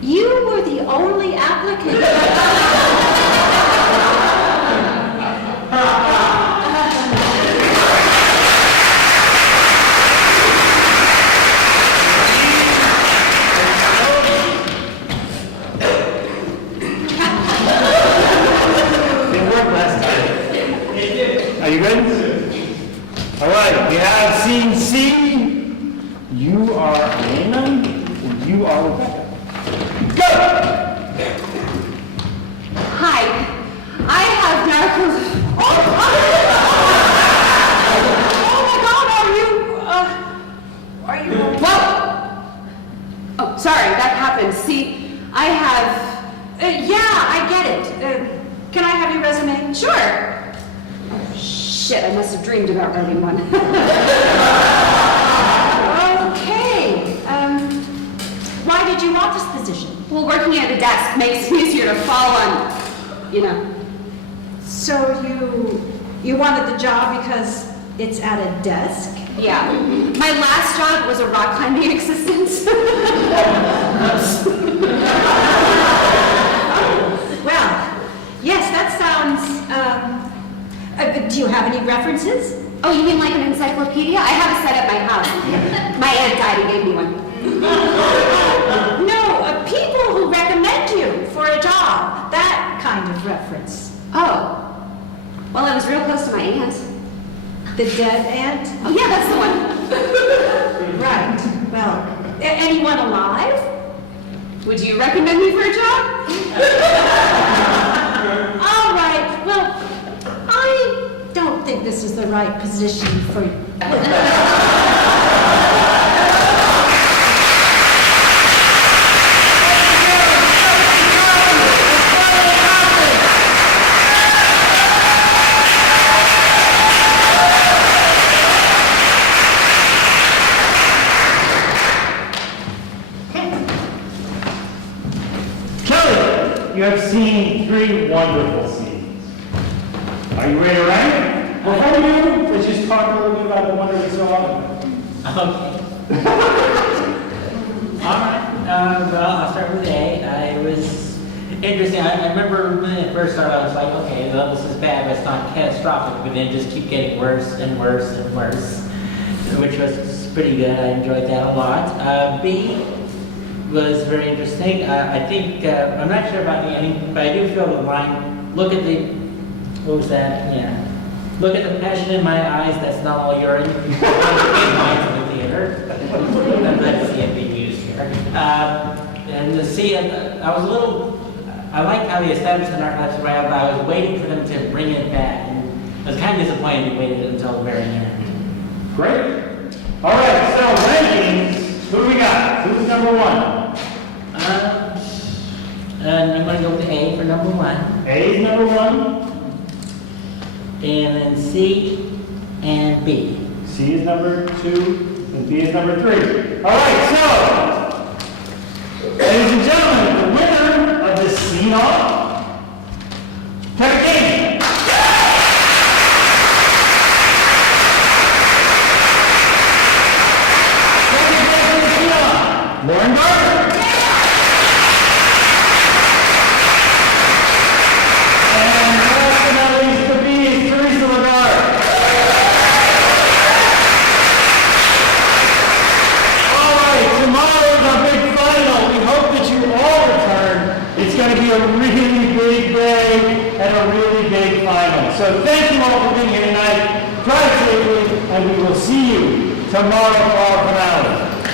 You were the only applicant. Are you good? All right, we have scene C. You are Elena, and you are Rebecca. Go! Hi, I have narcos. Oh my God, are you? Whoa! Oh, sorry, that happened. See, I have. Yeah, I get it. Can I have your resume? Sure. Shit, I must have dreamed about writing one. Okay. Why did you want this position? Well, working at a desk makes it easier to fall on, you know. So you wanted the job because it's at a desk? Yeah. My last job was a rock climbing assistant. Well, yes, that sounds, do you have any references? Oh, you mean like an encyclopedia? I have a set at my house. My aunt died and gave me one. No, people who recommend you for a job. That kind of reference. Oh. Well, I was real close to my aunt. The dead aunt? Oh, yeah, that's the one. Right. Well, anyone alive? Would you recommend me for a job? All right. Well, I don't think this is the right position for you. Kelly, you have seen 3 wonderful scenes. Are you ready to rank? Before we do, let's just talk a little bit about the wonder we saw. Okay. All right. Well, I'll start with A. I was interesting. I remember when it first started, I was like, okay, well, this is bad, but it's not catastrophic. But then it just keep getting worse and worse and worse, which was pretty good. I enjoyed that a lot. B was very interesting. I think, I'm not sure about the ending, but I do feel the line, look at the, what was that? Yeah. Look at the passion in my eyes, that's not all urine. In lines in the theater. I'm glad to see it being used here. And to see it, I liked how they established the narcolepsy right, but I was waiting for them to bring it back. And I was kind of disappointed they waited until the very end. Great. All right, so rankings. Who do we got? Who's number 1? And I'm going to go with A for number 1. A is number 1. And then C and B. C is number 2, and B is number 3. All right, so, ladies and gentlemen, the winner of this scene-off, Kevin King. Lauren Gardner. And last but not least, the B is Teresa Lagarde. a really big day and a really big final. So thank you all for being here tonight. Drive safely, and we will see you tomorrow for our finale.